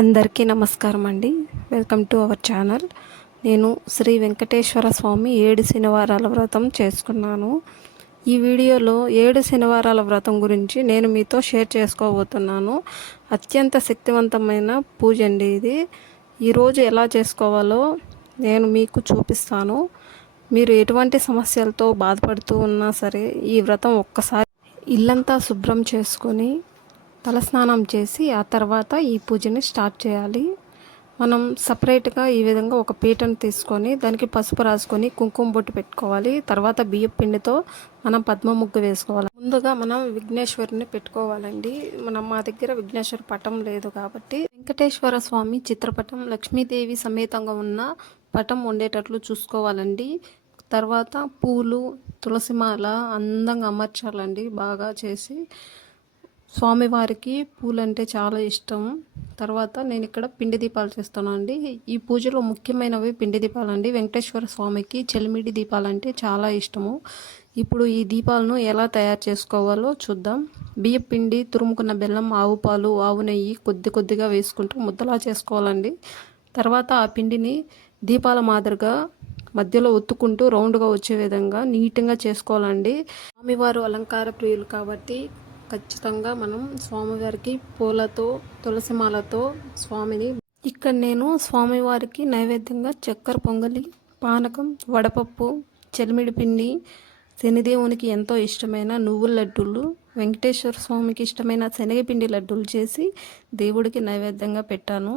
అందరికీ నమస్కారం అండి. Welcome to our channel. నేను శ్రీ వెంకటేశ్వర స్వామి ఏడు శనివారాల వ్రతం చేసుకున్నాను. ఈ వీడియోలో ఏడు శనివారాల వ్రతం గురించి నేను మీతో షేర్ చేసుకోబోతున్నాను. అత్యంత శక్తివంతమైన పూజ అండి ఇది. ఈరోజు ఎలా చేసుకోవాలో నేను మీకు చూపిస్తాను. మీరు ఎటువంటి సమస్యలతో బాధపడుతూ ఉన్నా సరే ఈ వ్రతం ఒక్కసారి ఇల్లంతా శుభ్రం చేసుకొని తలస్నానం చేసి ఆ తర్వాత ఈ పూజని స్టార్ట్ చేయాలి. మనం సపరేట్గా ఈ విధంగా ఒక పీటను తీసుకొని దానికి పసుపు రాసుకొని కుంకుమ బొట్టు పెట్టుకోవాలి. తర్వాత బియ్యం పిండితో మనం పద్మ ముగ్గు వేసుకోవాలి. ముందుగా మనం విఘ్నేశ్వరుని పెట్టుకోవాలండి. మనం మా దగ్గర విఘ్నేశ్వర పటం లేదు కాబట్టి. వెంకటేశ్వర స్వామి చిత్రపటం లక్ష్మీదేవి సమేతంగా ఉన్న పటం ఉండేటట్లు చూసుకోవాలండి. తర్వాత పూలు తులసిమాల అందంగా అమర్చాలండి. బాగా చేసి స్వామివారికి పూలంటే చాలా ఇష్టం. తర్వాత నేను ఇక్కడ పిండి దీపాలు చేస్తానండి. ఈ పూజలో ముఖ్యమైనవి పిండి దీపాలు అండి వెంకటేశ్వర స్వామికి చెలిమిడి దీపాలంటే చాలా ఇష్టము. ఇప్పుడు ఈ దీపాలను ఎలా తయారు చేసుకోవాలో చూద్దాం. బియ్య పిండి తురుముకున్న బెల్లం ఆవు పాలు ఆవు నెయ్యి కొద్ది కొద్దిగా వేసుకుంటూ ముద్దలా చేసుకోవాలండి. తర్వాత ఆ పిండిని దీపాల మాదిరిగా మధ్యలో ఒత్తుకుంటూ రౌండ్గా వచ్చే విధంగా నీట్గా చేసుకోవాలండి. స్వామివారు అలంకార ప్రియులు కాబట్టి ఖచ్చితంగా మనం స్వామివారికి పూలతో తులసిమాలతో స్వామిని ఇక్కడ నేను స్వామివారికి నైవేద్యంగా చక్కెర పొంగలి పానకం వడపప్పు చెలిమిడి పిండి శనిదేవునికి ఎంతో ఇష్టమైన నువ్వుల లడ్డూలు వెంకటేశ్వర స్వామికి ఇష్టమైన శనగపిండి లడ్డూలు చేసి దేవుడికి నైవేద్యంగా పెట్టాను.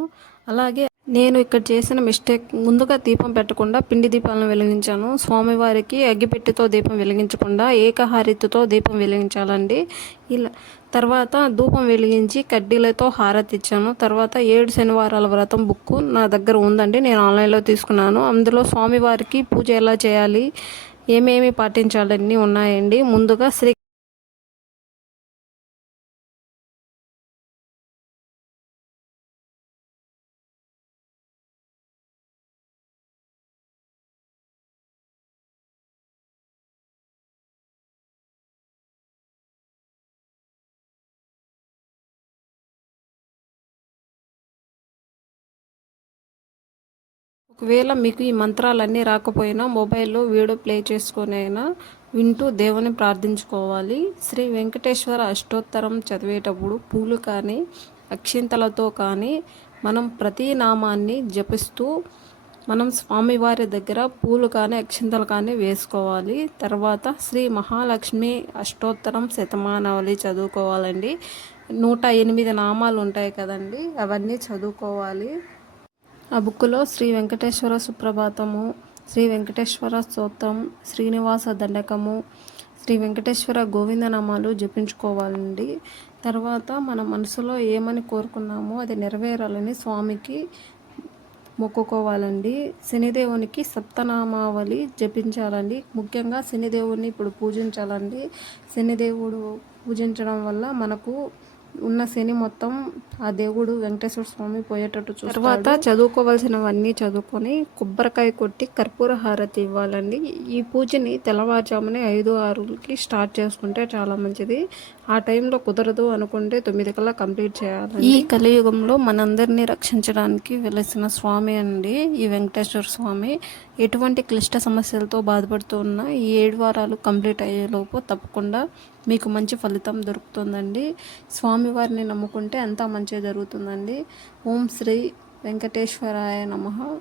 అలాగే నేను ఇక్కడ చేసిన మిస్టేక్ ముందుగా దీపం పెట్టకుండా పిండి దీపాలను వెలిగించాను. స్వామివారికి అగ్గిపెట్టితో దీపం వెలిగించకుండా ఏకహారతితో దీపం వెలిగించాలండి. ఇలా తర్వాత ధూపం వెలిగించి కడ్డీలతో హారతి ఇచ్చాను. తర్వాత ఏడు శనివారాల వ్రతం బుక్ నా దగ్గర ఉందండి. నేను ఆన్లైన్లో తీసుకున్నాను. అందులో స్వామివారికి పూజ ఎలా చేయాలి ఏమేమి పాటించాలన్నీ ఉన్నాయండి. ముందుగా శ్రీ ఒకవేళ మీకు ఈ మంత్రాలన్నీ రాకపోయినా మొబైల్లో వీడియో ప్లే చేసుకొని అయినా వింటూ దేవుని ప్రార్థించుకోవాలి. శ్రీ వెంకటేశ్వర అష్టోత్తరం చదివేటప్పుడు పూలు కానీ అక్షింతలతో కానీ మనం ప్రతి నామాన్ని జపిస్తూ మనం స్వామివారి దగ్గర పూలు కానీ అక్షింతలు కానీ వేసుకోవాలి. తర్వాత శ్రీ మహాలక్ష్మి అష్టోత్తరం శతమానవళి చదువుకోవాలండి. నూట ఎనిమిది నామాలు ఉంటాయి కదండి అవన్నీ చదువుకోవాలి. ఆ బుక్లో శ్రీ వెంకటేశ్వర సుప్రభాతము శ్రీ వెంకటేశ్వర స్తోత్రం శ్రీనివాస దండకము శ్రీ వెంకటేశ్వర గోవిందనామాలు జపించుకోవాలండి. తర్వాత మన మనసులో ఏమని కోరుకున్నామో అది నెరవేరాలని స్వామికి మొక్కుకోవాలండి. శనిదేవునికి సప్తనామావళి జపించాలండి. ముఖ్యంగా శనిదేవుని ఇప్పుడు పూజించాలండి. శనిదేవుడు పూజించడం వల్ల మనకు ఉన్న శని మొత్తం ఆ దేవుడు వెంకటేశ్వర స్వామి పోయేటట్టు తర్వాత చదువుకోవాల్సినవన్నీ చదువుకొని కొబ్బరికాయ కొట్టి కర్పూర హారతి ఇవ్వాలండి. ఈ పూజని తెల్లవారుజామునే ఐదు ఆరుకి స్టార్ట్ చేసుకుంటే చాలా మంచిది. ఆ టైంలో కుదరదు అనుకుంటే తొమ్మిది కల్లా కంప్లీట్ చేయాలి. ఈ కలియుగంలో మనందరినీ రక్షించడానికి వెలిసిన స్వామి అండి ఈ వెంకటేశ్వర స్వామి. ఎటువంటి క్లిష్ట సమస్యలతో బాధపడుతూ ఉన్న ఈ ఏడు వారాలు కంప్లీట్ అయ్యేలోపు తప్పకుండా మీకు మంచి ఫలితం దొరుకుతుందండి. స్వామివారిని నమ్ముకుంటే అంతా మంచిగా జరుగుతుందండి. ఓం శ్రీ వెంకటేశ్వరాయ నమ.